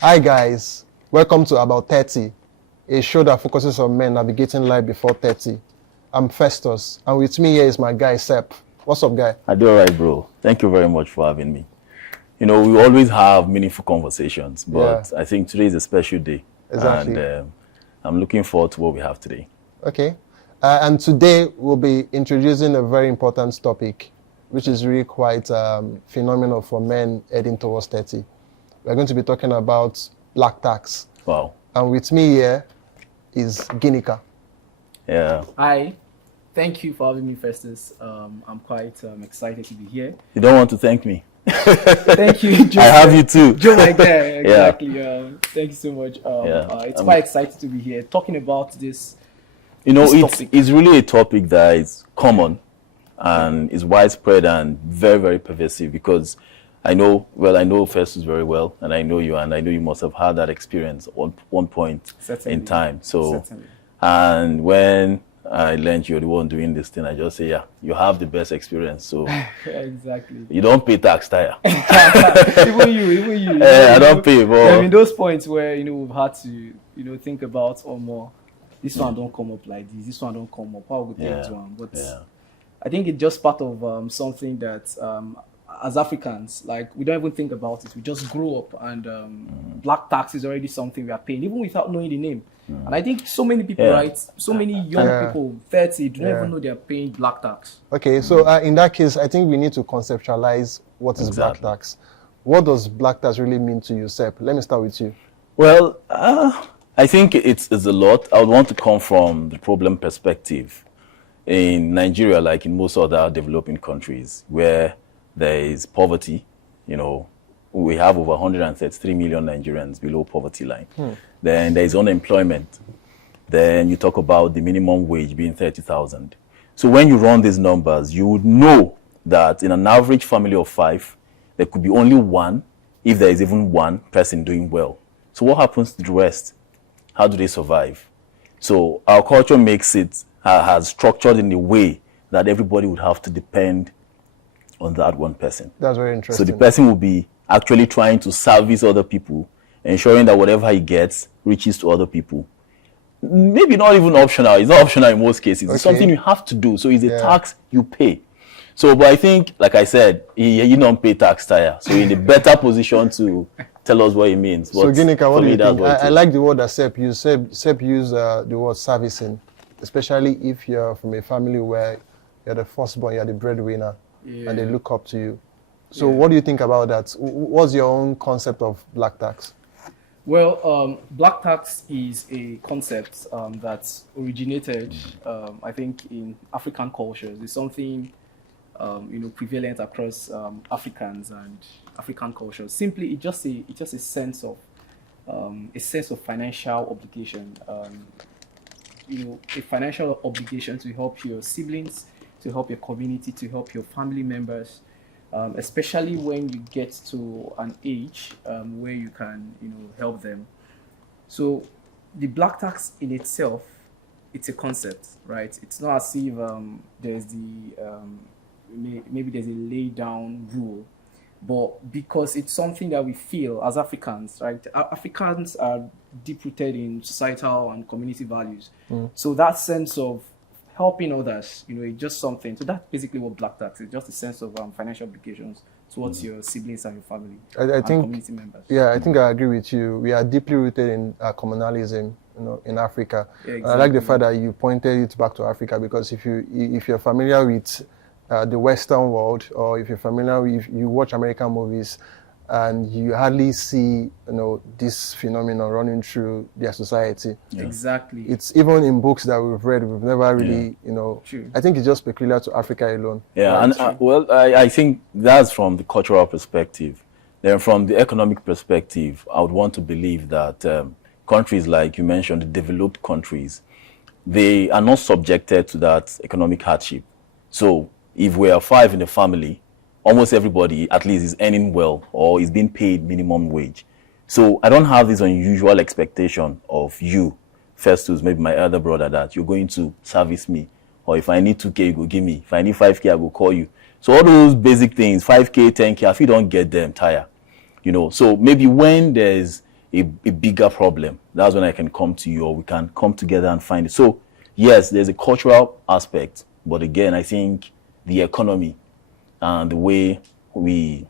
Hi guys, welcome to About 30, a show that focuses on men navigating life before 30. I'm Festus, and with me here is my guy Sep. What's up, guy? I do all right, bro. Thank you very much for having me. You know, we always have meaningful conversations, but I think today is a special day. Exactly. And I'm looking forward to what we have today. Okay. And today we'll be introducing a very important topic, which is really quite phenomenal for men heading towards 30. We're going to be talking about black tax. Wow. And with me here is Ginika. Yeah. Hi. Thank you for having me, Festus. I'm quite excited to be here. You don't want to thank me? Thank you, Joe. I have you too. Joe, my guy. Exactly. Thank you so much. It's quite excited to be here talking about this. You know, this it's really a topic that is common and is widespread and very, very pervasive because I know Festus very well, and I know you must have had that experience at one point in time. So, Certainly. And when I learned you're the one doing this thing, I just say, yeah, you have the best experience. So Exactly. you don't pay tax, tire. even you. I don't pay. There have those points where we've had to think about or more. This one don't come up like this. This one don't come up. How would take this one? But I think it's just part of something that as Africans, like, we don't even think about it. We just grow up, and black tax is already something we are paying, even without knowing the name. And I think so many people, so many young people, 30, do not even know they are paying black tax. Okay, so in that case, I think we need to conceptualize what is black tax. What does black tax really mean to you, Sep? Let me start with you. Well, I think it's a lot. I would want to come from the problem perspective. In Nigeria, like in most other developing countries, where there is poverty, we have over 133 million Nigerians below poverty line. Then there is unemployment. Then you talk about the minimum wage being 30,000. So when you run these numbers, you would know that in an average family of 5, there could be only one, if there is even one person doing well. So what happens to the rest? How do they survive? So our culture makes it, has structured in a way that everybody would have to depend on that one person. That's very interesting. So the person will be actually trying to service other people, ensuring that whatever he gets reaches to other people. Maybe not even optional. It's not optional in most cases. It's something you have to do. So it's a tax you pay. So, but I think, like I said, you don't pay tax, tire. So you're in a better position to tell us what it means. So Ginika, what do you think? I like the word that Sep used. Sep used the word servicing, especially if you're from a family where you're the firstborn, you're the breadwinner, and they look up to you. So what do you think about that? What's your own concept of black tax? Well, black tax is a concept that originated, I think, in African cultures. It's something, prevalent across Africans and African cultures. Simply, it's just a sense of financial obligation. A financial obligation to help your siblings, to help your community, to help your family members. Especially when you get to an age where you can, help them. So the black tax in itself, it's a concept, right? It's not as if there's maybe there's a laid down rule, but because it's something that we feel as Africans, right? Africans are deep rooted in societal and community values. So that sense of helping others, it's just something. So that's basically what black tax is, just a sense of financial obligations towards your siblings and your family I think, community members. Yeah, I think I agree with you. We are deeply rooted in communalism, in Africa. Yeah, exactly. And I like the fact that you pointed it back to Africa, because if you're familiar with the Western world, or if you're familiar with, if you watch American movies, and you hardly see, this phenomenon running through their society. Exactly. It's even in books that we've read, we've never really, True. I think it's just peculiar to Africa alone. Yeah, and I think that's from the cultural perspective. Then from the economic perspective, I would want to believe that countries like you mentioned, the developed countries, they are not subjected to that economic hardship. So if we are 5 in a family, almost everybody at least is earning well or is being paid minimum wage. So I don't have this unusual expectation of you, Festus, maybe my elder brother, that you're going to service me. Or if I need 2K, you go give me. If I need 5K, I will call you. So all those basic things, 5K, 10K, if you don't get them, tire. So maybe when there's a bigger problem, that's when I can come to you, or we can come together and find it. So yes, there's a cultural aspect, but again, I think the economy and the way we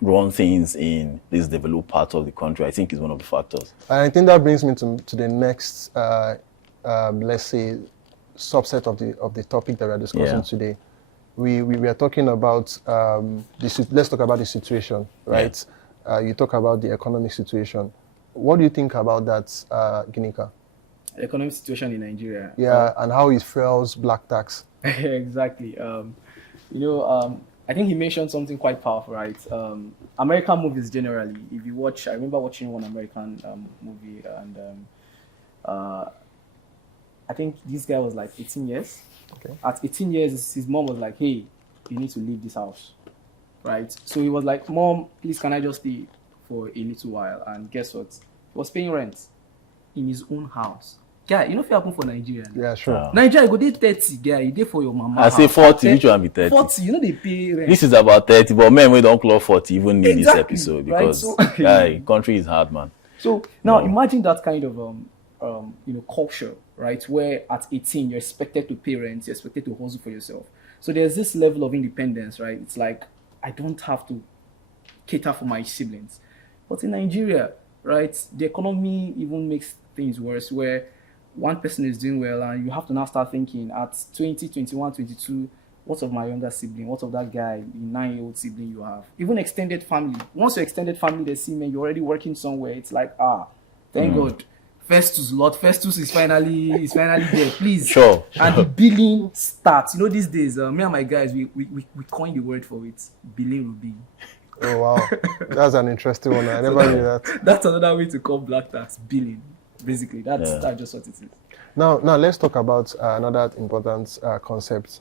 run things in this developed part of the country, I think, is one of the factors. And I think that brings me to the next, let's say, subset of the topic that we are discussing today. We are talking about let's talk about the situation, right? You talk about the economic situation. What do you think about that, Ginika? Economic situation in Nigeria. Yeah, and how it fuels black tax. Exactly. I think he mentioned something quite powerful, right? American movies generally, if you watch, I remember watching one American movie, and I think this guy was like 18 years. Okay. At 18 years, his mom was like, hey, you need to leave this house, right? So he was like, Mom, please, can I just stay for a little while? And guess what? He was paying rent in his own house. Guy, you know if it happen for Nigeria? Yeah, sure. Nigeria, you go dey 30, guy, you dey for your mama. I say 40, which one be 30? 40, you know they pay rent. This is about 30, but men we don't clock 40 even need this episode, because right? country is hard, man. So now imagine that kind of culture, right? Where at 18 you're expected to pay rent, you're expected to hustle for yourself. So there's this level of independence, right? It's like I don't have to cater for my siblings. But in Nigeria, right, the economy even makes things worse, where one person is doing well and you have to now start thinking at 20, 21, 22, what of my younger sibling? What of that guy, the 9-year-old sibling you have? Even extended family. Once your extended family, they see, man, you're already working somewhere. It's like, thank God. Festus is finally there, please. Sure. And the billing starts. You know, these days, me and my guys, we coined the word for it. Billing will be. Oh, wow. That's an interesting one. I never knew that. That's another way to call black tax, billing. Basically, that's just what it is. Now let's talk about another important concept,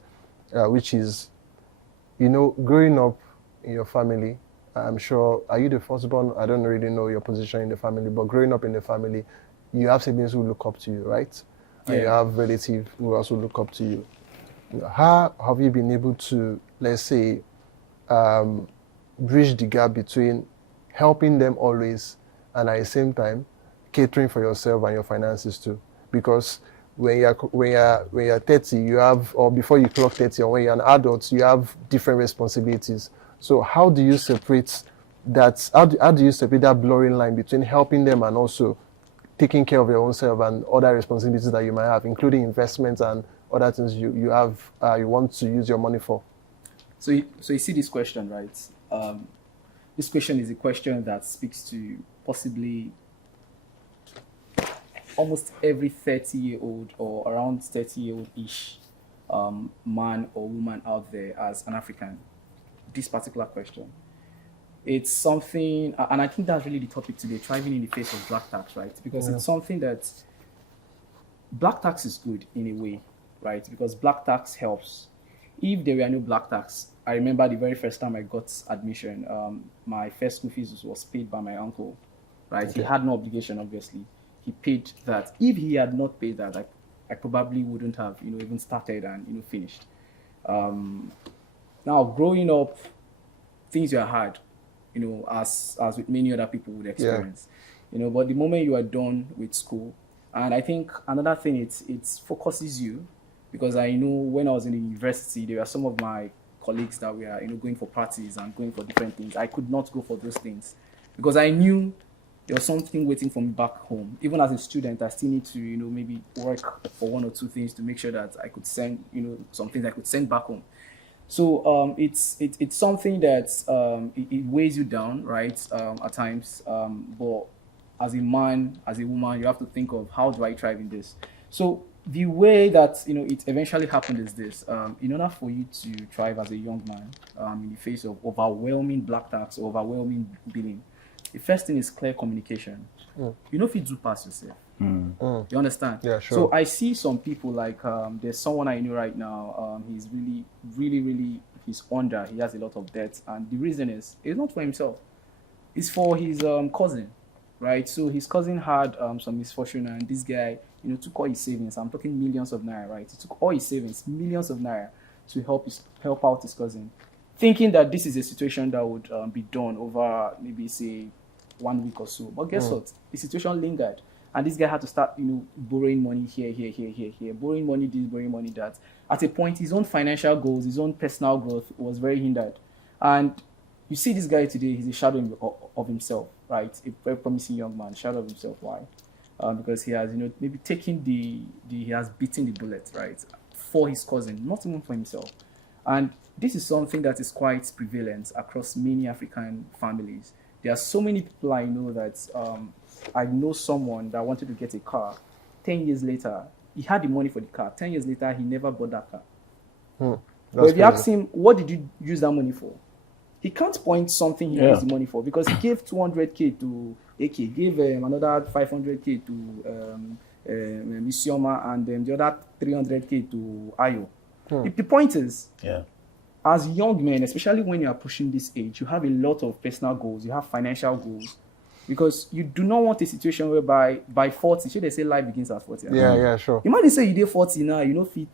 which is, growing up in your family. I'm sure, are you the firstborn? I don't really know your position in the family, but growing up in the family, you have siblings who look up to you, right? Yeah. And you have relatives who also look up to you. How have you been able to, let's say, bridge the gap between helping them always and at the same time catering for yourself and your finances too? Because when you're 30, you have, or before you clock 30, or when you're an adult, you have different responsibilities. So how do you separate that? How do you separate that blurring line between helping them and also taking care of your own self and other responsibilities that you might have, including investments and other things you have you want to use your money for? So you see this question, right? This question is a question that speaks to possibly almost every 30-year-old or around 30-year-old-ish man or woman out there as an African. This particular question. It's something, and I think that's really the topic today, thriving in the face of black tax, right? Because it's something that black tax is good in a way, right? Because black tax helps. If there were no black tax, I remember the very first time I got admission, my first school fees was paid by my uncle, right? Okay. He had no obligation, obviously. He paid that. If he had not paid that, I probably wouldn't have, even started and, finished. Now, growing up, things were hard, as with many other people would experience. Yeah. But the moment you are done with school, and I think another thing, it focuses you, because I know when I was in the university, there were some of my colleagues that were, going for parties and going for different things. I could not go for those things because I knew there was something waiting for me back home. Even as a student, I still need to, maybe work for one or two things to make sure that I could send, some things I could send back home. So it's something that it weighs you down, right? At times, but as a man, as a woman, you have to think of, how do I thrive in this? So the way that it eventually happened is this: in order for you to thrive as a young man in the face of overwhelming black tax, overwhelming billing, the first thing is clear communication. If you do pass yourself. You understand? Yeah, sure. So I see some people like there's someone I know right now. He's really he's under. He has a lot of debt, and the reason is it's not for himself. It's for his cousin, right? So his cousin had some misfortune, and this guy took all his savings. I'm talking millions of naira, right? He took all his savings, millions of naira, to help out his cousin, thinking that this is a situation that would be done over maybe say 1 week or so. But guess what? The situation lingered. And this guy had to start, borrowing money here, borrowing money this, borrowing money that. At a point, his own financial goals, his own personal growth was very hindered. And you see this guy today, he's a shadow of himself, right? A very promising young man, shadow of himself. Why? Because he has, maybe taken he has beaten the bullet, right? For his cousin, not even for himself. And this is something that is quite prevalent across many African families. There are so many people I know that I know someone that wanted to get a car. 10 years later, he had the money for the car. 10 years later, he never bought that car. But if you ask him, what did you use that money for? He can't point something he used the money for, because he gave 200K to AK, gave another 500K to Misioma, and then the other 300K to Ayo. The point is, as young men, especially when you are pushing this age, you have a lot of personal goals, you have financial goals, because you do not want a situation whereby by 40, should they say life begins at 40? Sure. Imagine say you did 40 now, fit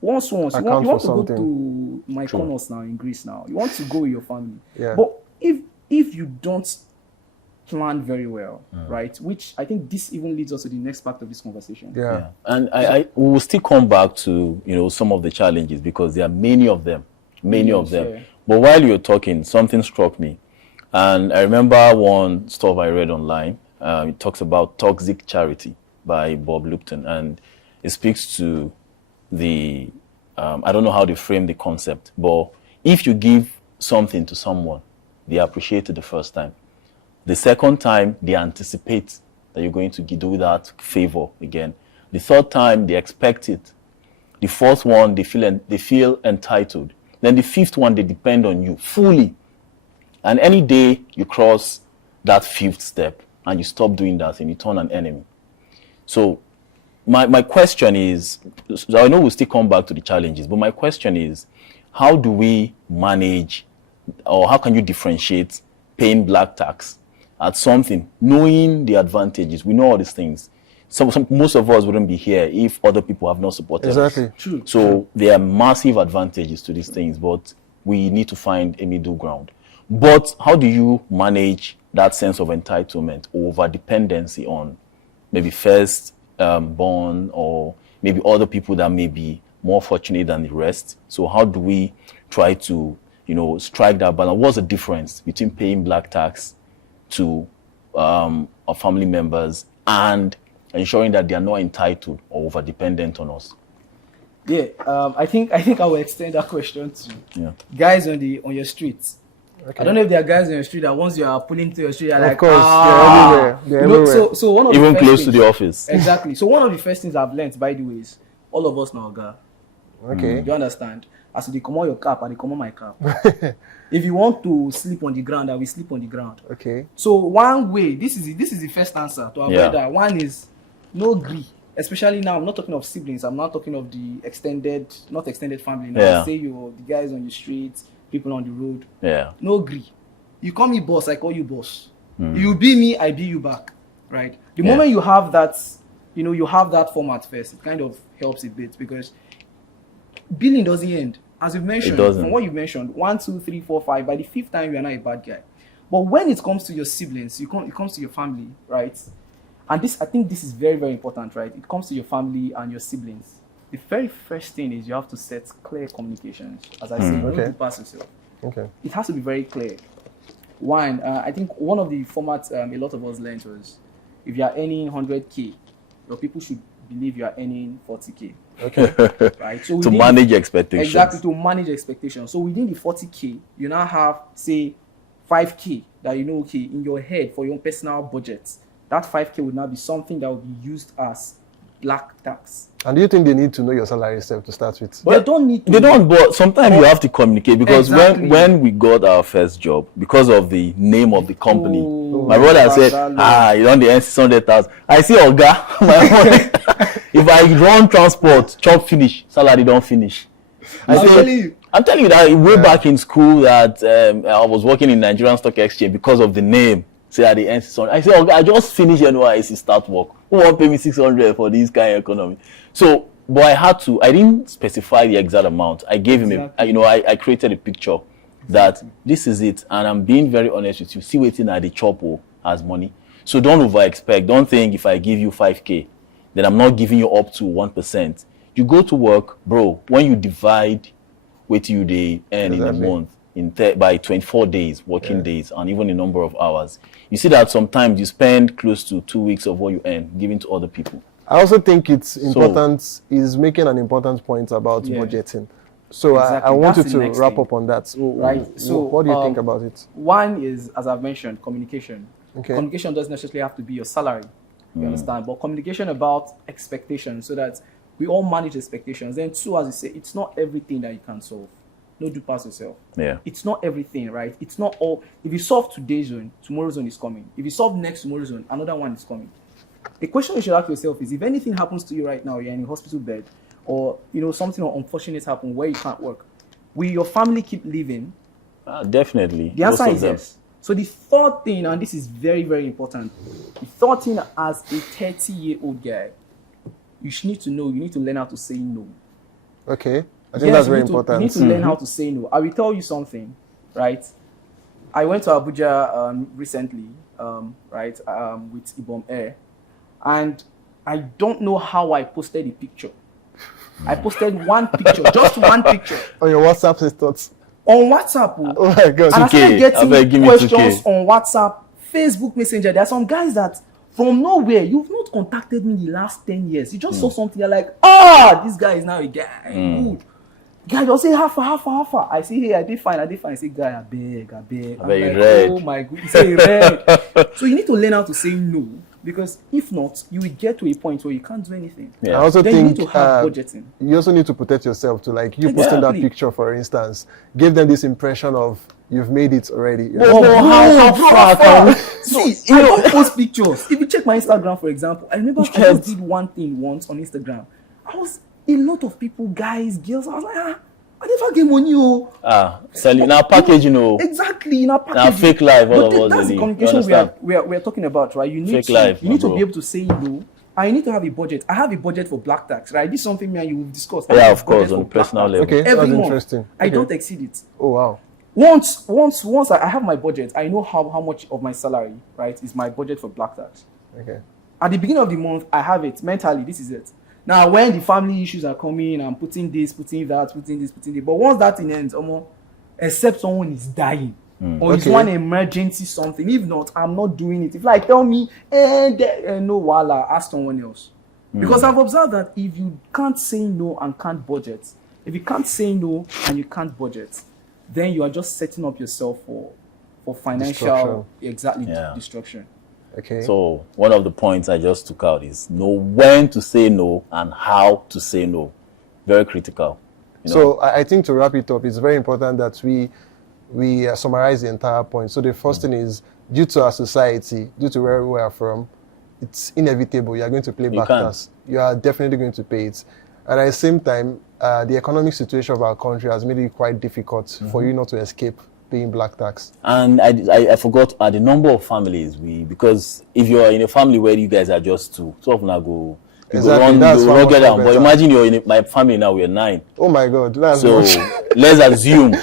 once. You want to something. go to Mykonos now in Greece now. You want to go with your family. Yeah. But if you don't plan very well, right? Which I think this even leads us to the next part of this conversation. Yeah. And I will still come back to some of the challenges, because there are many of them. Yeah. But while you're talking, something struck me. And I remember one stuff I read online. It talks about toxic charity by Bob Lupton. And it speaks to the, I don't know how they frame the concept, but if you give something to someone, they appreciate it the first time. The second time, they anticipate that you're going to do that favor again. The third time, they expect it. The fourth one, they feel entitled. Then the fifth one, they depend on you fully. And any day you cross that fifth step and you stop doing that, and you turn an enemy. So my question is, I know we'll still come back to the challenges, but my question is, how do we manage, or how can you differentiate paying black tax at something, knowing the advantages? We know all these things. Most of us wouldn't be here if other people have not supported us. True. So there are massive advantages to these things, but we need to find a middle ground. But how do you manage that sense of entitlement, over dependency on maybe first born, or maybe other people that may be more fortunate than the rest? So how do we try to, strike that balance? What's the difference between paying black tax to our family members and ensuring that they are not entitled or over dependent on us? Yeah, I think I will extend that question to guys on your streets. Okay. I don't know if there are guys on your street that once you are pulling to your street, you're like, course, they're everywhere. So one of even the close things, to the office. Exactly. So one of the first things I've learned, by the way, is all of us know God. Okay. Do you understand? As they come on your cap and they come on my cap. If you want to sleep on the ground, I will sleep on the ground. Okay. So one way, this is the first answer to avoid that. One is no greed. Especially now, I'm not talking of siblings. I'm not talking of the not extended family. Now, say the guys on the streets, people on the road. Yeah. No greed. You call me boss, I call you boss. You be me, I be you back. Right? The moment you have that, you have that format first, it kind of helps a bit, because billing doesn't end. As you've mentioned, from what you've mentioned, 1, 2, 3, 4, 5, by the fifth time, you are not a bad guy. But when it comes to your siblings, it comes to your family, right? And I think this is very, very important, right? It comes to your family and your siblings. The very first thing is you have to set clear communications. As I said, you don't pass yourself. Okay. It has to be very clear. One, I think one of the formats a lot of us learned was, if you are earning 100K, your people should believe you are earning 40K. Okay. Right? So to manage expectations. Exactly, to manage expectations. So within the 40K, you now have, say, 5K that in your head for your own personal budget. That 5K would now be something that will be used as black tax. And do you think they need to know your salary itself to start with? They don't need to. They don't, but sometimes you have to communicate, because when we got our first job, because of the name of the company, my brother said, you don't earn 600,000. I say, Oga, my money. If I run transport, chop finish, salary don't finish. I'm telling you that way back in school that I was working in Nigerian Stock Exchange because of the name. Say at the end, I say, okay, I just finished NYSC start work. Who won't pay me 600 for this kind of economy? So, but I didn't specify the exact amount. I gave him I created a picture that this is it, and I'm being very honest with you. See waiting at the chop, as money. So don't over-expect. Don't think if I give you 5K, then I'm not giving you up to 1%. You go to work, bro, when you divide what you they earn in a month by 24 days, working days, and even a number of hours, you see that sometimes you spend close to 2 weeks of what you earn giving to other people. I also think it's important, is making an important point about budgeting. So I wanted to wrap up on that. Right. So what do you think about it? One is, as I've mentioned, communication. Okay. Communication doesn't necessarily have to be your salary, you understand, but communication about expectations so that we all manage expectations. Then two, as you say, it's not everything that you can solve. No, do pass yourself. Yeah. It's not everything, right? It's not all. If you solve today's zone, tomorrow's zone is coming. If you solve next tomorrow's zone, another one is coming. The question you should ask yourself is, if anything happens to you right now, you're in a hospital bed, or something unfortunate happened where you can't work, will your family keep living? Definitely. The answer is yes. So the third thing, and this is very, very important, the third thing as a 30-year-old guy, you need to know, you need to learn how to say no. Okay. I think that's very important. You need to learn how to say no. I will tell you something, right? I went to Abuja recently, right, with Ibom Air, and I don't know how I posted a picture. I posted one picture, just one picture. On your WhatsApp status? On WhatsApp. Oh my God. And I started getting questions on WhatsApp, Facebook Messenger. There are some guys that from nowhere, you've not contacted me the last 10 years. You just saw something, you're like, this guy is now a guy. Good. Guy just say, how far. I say, hey, I did fine. I say, guy, I beg. I'm like, oh my God. He say, red. So you need to learn how to say no. Because if not, you will get to a point where you can't do anything. Yeah. I also think you need to have budgeting. You also need to protect yourself to, like, you posting that picture, for instance, give them this impression of you've made it already. How far can we? See, I don't post pictures. If you check my Instagram, for example, I remember I just did one thing once on Instagram. A lot of people, guys, girls, I was like, I never get money. Selling now package, Exactly, in our package. Now fake life, all but of us. That's the communication we are talking about, right? You need to be able to say no. And you need to have a budget. I have a budget for black tax, right? This is something me and you will discuss. Yeah, of course, on personal level. Okay, every that's month, interesting. I don't exceed it. Oh wow. Once I have my budget, I know how much of my salary, right, is my budget for black tax. Okay. At the beginning of the month, I have it mentally. This is it. Now, when the family issues are coming, I'm putting this, putting that, putting this, putting it. But once that thing ends, except someone is dying or it's one emergency something. If not, I'm not doing it. If like tell me, no, wala, ask someone else. Because I've observed that if you can't say no and can't budget, if you can't say no and you can't budget, then you are just setting up yourself for financial destruction. Okay. So one of the points I just took out is know when to say no and how to say no. Very critical. So I think to wrap it up, it's very important that we summarize the entire point. So the first thing is, due to our society, due to where we are from, it's inevitable. You are going to pay back tax. You are definitely going to pay it. And at the same time, the economic situation of our country has made it quite difficult for you not to escape paying black tax. And I forgot the number of families because if you're in a family where you guys are just two of them go get down. But imagine you're in my family now, we're 9. Oh my God, that's so let's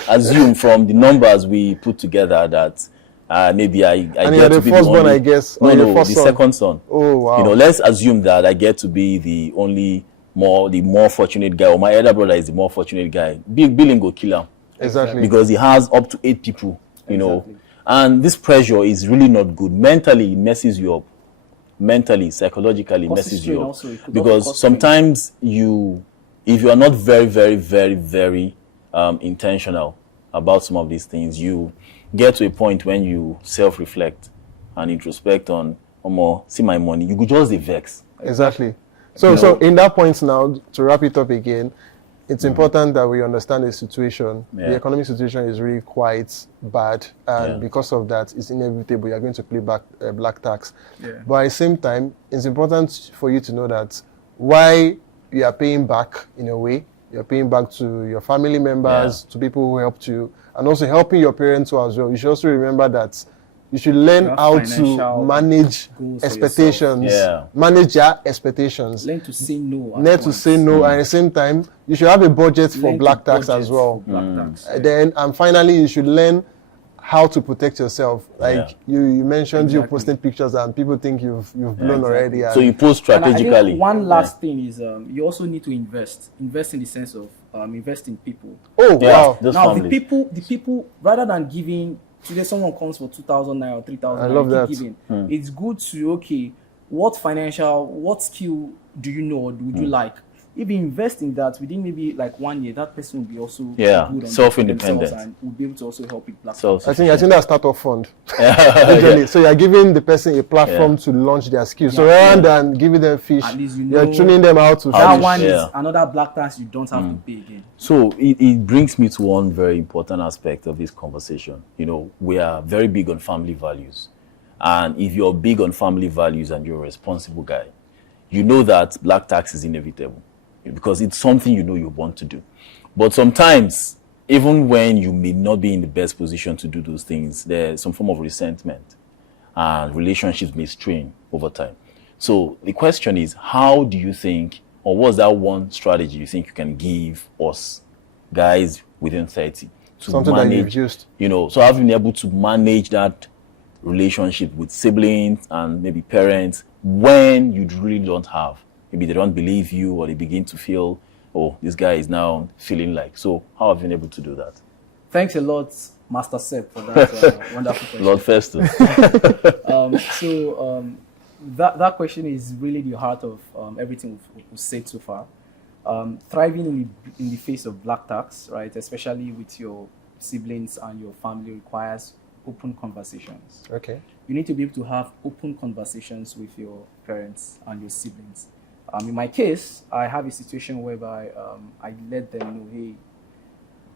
assume from the numbers we put together that maybe I get to be the firstborn, I guess. The second son. Oh wow. Let's assume that I get to be the more fortunate guy, or my elder brother is the more fortunate guy. Billing go kill him. Exactly. Because he has up to 8 people, and this pressure is really not good. Mentally, it messes you up. Mentally, psychologically, it messes you up. Because sometimes if you are not very, very, very, very intentional about some of these things, you get to a point when you self-reflect and introspect on see my money. You could just vex. Exactly. So in that point now, to wrap it up again, it's important that we understand the situation. Yeah. The economic situation is really quite bad, and because of that, it's inevitable. You're going to pay back black tax. Yeah. But at the same time, it's important for you to know that why you are paying back in a way, you're paying back to your family members, to people who helped you, and also helping your parents as well. You should also remember that you should learn how to manage expectations, manage your expectations. Learn to say no. Learn to say no, and at the same time, you should have a budget for black tax as well. Black tax. Then, and finally, you should learn how to protect yourself. Like you mentioned, you Exactly. posting pictures and people think you've blown already. And So you post And I strategically. think one last thing is you also need to invest in the sense of invest in people. oh wow, Those Now families. the people rather than giving today, someone comes for 2,000 naira or 3,000. I love that. Giving. It's good to what skill do you know or would you like? If you invest in that within maybe like 1 year, that person will be also good on self-independent themselves and will be able to also help with black. I think that's startup fund. Usually. So you're giving the person a platform to launch their skills. So rather than giving them fish, At least you're tuning them out to that fish. one is another black tax you don't have to pay again. So it brings me to one very important aspect of this conversation. You know, we are very big on family values. And if you're big on family values and you're a responsible guy, you know that black tax is inevitable because it's something you know you want to do. But sometimes, even when you may not be in the best position to do those things, there's some form of resentment and relationships may strain over time. So the question is, how do you think, or what's that one strategy you think you can give us guys within 30 to Something manage, that you've used. you know, so have been able to manage that relationship with siblings and maybe parents when you really don't have, maybe they don't believe you or they begin to feel, oh, this guy is now feeling like. So how have you been able to do that? Thanks a lot, Master Sep, for that wonderful question. Lord Festus. That question is really the heart of everything we've said so far. Thriving in the face of black tax, right, especially with your siblings and your family, requires open conversations. Okay. You need to be able to have open conversations with your parents and your siblings. In my case, I have a situation whereby I let them know, hey,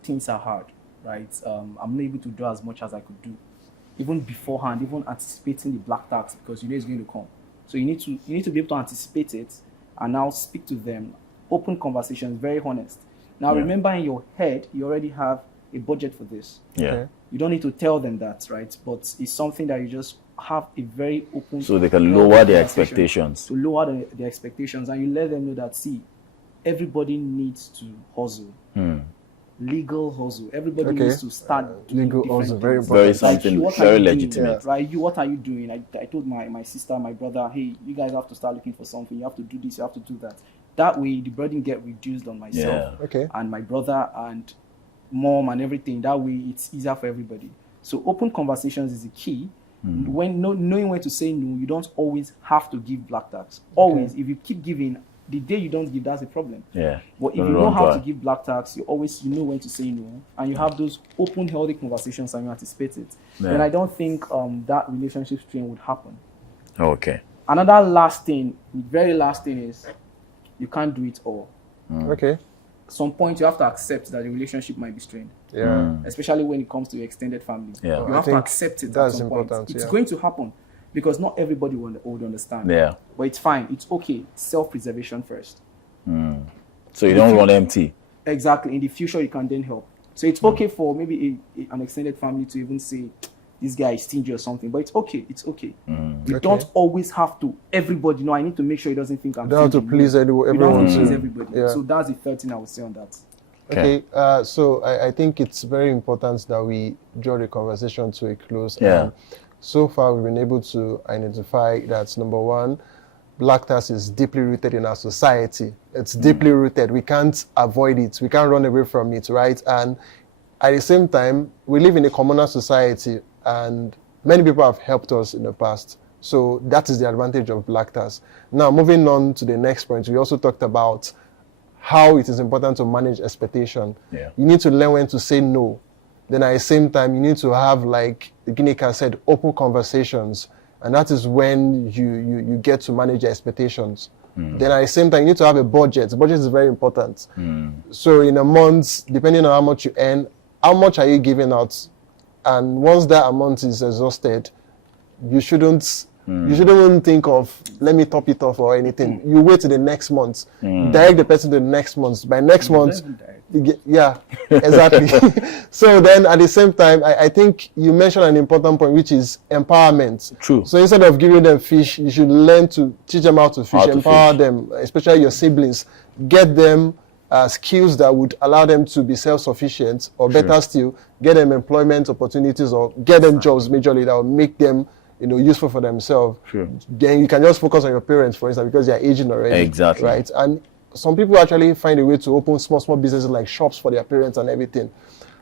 things are hard, right? I'm not able to do as much as I could do, even beforehand, even anticipating the black tax, because you know it's going to come. So you need to be able to anticipate it and now speak to them. Open conversations, very honest. Now remember, in your head, you already have a budget for this. Yeah. Okay. You don't need to tell them that, right? But it's something that you just have a very open. So they can lower their conversation expectations. To lower their expectations, and you let them know that, see, everybody needs to hustle. Legal hustle. Everybody needs to start doing legal different hustle, very things. Very important. something what are very you doing? legitimate. Right? What are you doing? I told my sister, my brother, hey, you guys have to start looking for something. You have to do this. You have to do that. That way, the burden get reduced on myself and my brother and mom and everything. That way, it's easier for everybody. So open conversations is the key. When knowing when to say no, you don't always have to give black tax. Always, if you keep giving, the day you don't give, that's a problem. Yeah. But if you know how to give black tax, you know when to say no, and you have those open, healthy conversations and you anticipate it. Then I don't think that relationship strain would happen. Okay. Another last thing, very last thing is you can't do it all. Okay. At some point, you have to accept that the relationship might be strained. Yeah. Especially when it comes to your extended family. Yeah. You have to accept it at some point. Important, It's going to happen because not everybody would understand. Yeah. But it's fine. It's okay. Self-preservation first. So you don't run empty. Exactly. In the future, you can then help. So it's okay for maybe an extended family to even say, this guy is stingy or something, but it's okay. It's okay. You don't always have to. Everybody, I need to make sure he doesn't think I'm. Don't have to please everyone. You don't have to please everybody. Yeah. So that's the third thing I would say on that. Okay. So I think it's very important that we draw the conversation to a close. Yeah. So far, we've been able to identify that, number one, black tax is deeply rooted in our society. It's deeply rooted. We can't avoid it. We can't run away from it, right? And at the same time, we live in a communal society, and many people have helped us in the past. So that is the advantage of black tax. Now, moving on to the next point, we also talked about how it is important to manage expectation. Yeah. You need to learn when to say no. Then at the same time, you need to have, like the Guinea said, open conversations. And that is when you get to manage your expectations. Then at the same time, you need to have a budget. The budget is very important. So in a month, depending on how much you earn, how much are you giving out? And once that amount is exhausted, you shouldn't even think of, let me top it off or anything. You wait till the next month. Direct the person to the next month. By next month, yeah, exactly. So then at the same time, I think you mentioned an important point, which is empowerment. True. So instead of giving them fish, you should learn to teach them how to fish, empower them, especially your siblings. Get them skills that would allow them to be self-sufficient, or better still, get them employment opportunities or get them jobs majorly that will make them, useful for themselves. Then you can just focus on your parents, for instance, because they are aging already. Exactly. Right? And some people actually find a way to open small businesses like shops for their parents and everything.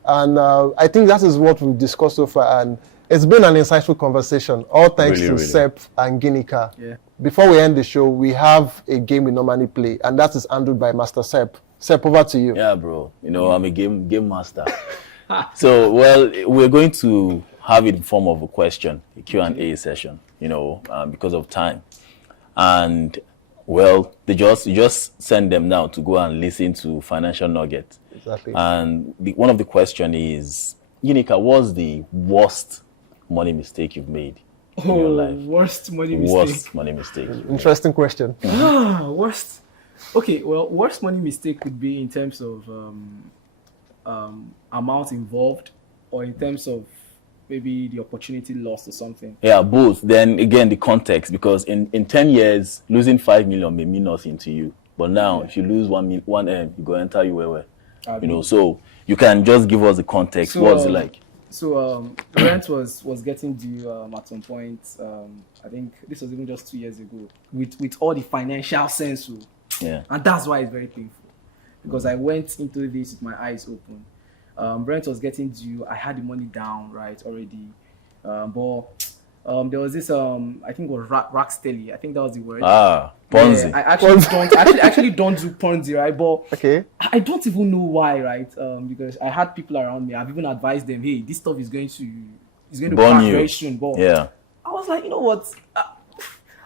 And I think that is what we've discussed so far. And it's been an insightful conversation. All thanks to Sep and Ginika. Yeah. Before we end the show, we have a game we normally play, and that is handled by Master Sep. Sep, over to you. Yeah, bro. I'm a game master. So, well, we're going to have it in form of a question, a Q&A session, because of time. And, well, you just send them now to go and listen to Financial Nugget. Exactly. And one of the question is, Ginika, what's the worst money mistake you've made in your life? Worst money mistake. Worst money mistake. Interesting question. Worst. Okay, well, worst money mistake would be in terms of amount involved, or in terms of maybe the opportunity lost or something. Yeah, both. Then again, the context, because in 10 years, losing 5 million may mean nothing to you. But now, if you lose 1 M, you go enter you where. So you can just give us the context. What's it like? So rent was getting due at some point. I think this was even just 2 years ago. With all the financial sense, and that's why it's very painful, because I went into this with my eyes open. Rent was getting due. I had the money down already, but there was this I think it was Rackstelly. I think that was the word. Ponzi. Yeah, I actually don't do Ponzi, right? But okay, I don't even know why, right? Because I had people around me. I've even advised them, hey, this stuff is going to crash very soon. But yeah, I was like, you know what?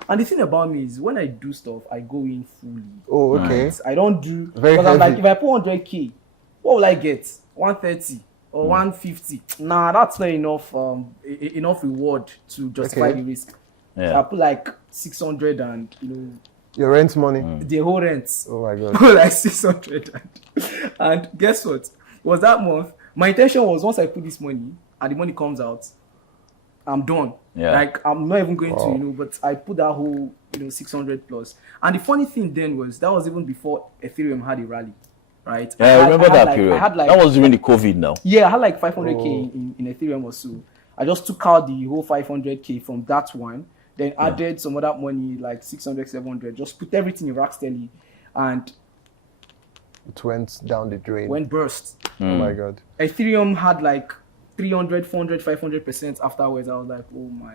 And the thing about me is, when I do stuff, I go in fully. Oh, okay. Right? I don't do very heavy. I'm like, if I put 100K, what will I get? 130 or 150? Nah, that's not enough. Enough reward to justify the risk. Yeah. So I put like 600 and your rent money. The whole rent. Oh my god. Like 600 and guess what? It was that month. My intention was, once I put this money and the money comes out, I'm done. Yeah. Like I'm not even going to, but I put that whole 600 plus. And the funny thing then was, that was even before Ethereum had a rally, right? Yeah, I remember that period. That was during the COVID now. Yeah, I had like 500K in Ethereum or so. I just took out the whole 500K from that one, then added some other money, like 600, 700, just put everything in Rackstelly, and it went down the drain. Went burst. Oh my god. Ethereum had like 300, 400, 500% afterwards. I was like, oh my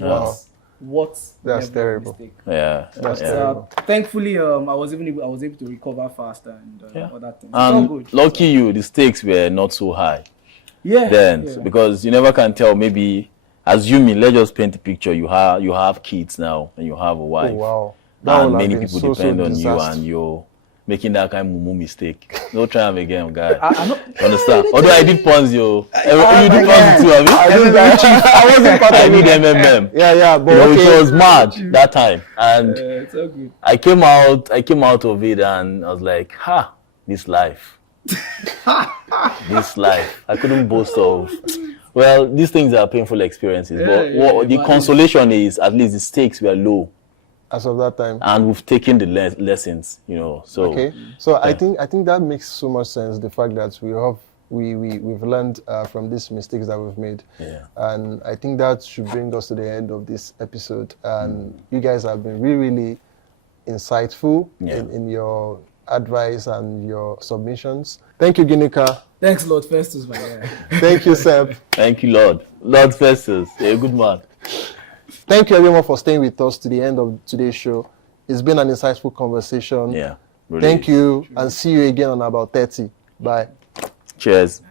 lord. Wow. That's terrible. Mistake. Yeah. That's terrible. Thankfully, I was able to recover faster and other things. And good. Lucky you, the stakes were not so high. Yeah. Then, because you never can tell. Maybe, assuming, let's just paint the picture. You have kids now, and you have a wife. Oh, wow. And many people depend on you, and you're making that kind of mumu mistake. No try them again, guy. Understand? Although I did Ponzi, you did Ponzi too, have you? I wasn't part of I did MMM. Yeah, but it was mad that time, and it's so good. I came out of it, and I was like, this life. This life. I couldn't boast of. Well, these things are painful experiences, but the consolation is, at least the stakes were low as of that time, and we've taken the lessons, So okay, so I think that makes so much sense. The fact that we've learned from these mistakes that we've made, and I think that should bring us to the end of this episode. And you guys have been really insightful in your advice and your submissions. Thank you, Ginika. Thanks, Lord Festus, my guy. Thank you, Seb. Thank you, Lord Festus. You're a good man. Thank you, everyone, for staying with us to the end of today's show. It's been an insightful conversation. Yeah. Really. Thank you, and see you again on About 30. Bye. Cheers.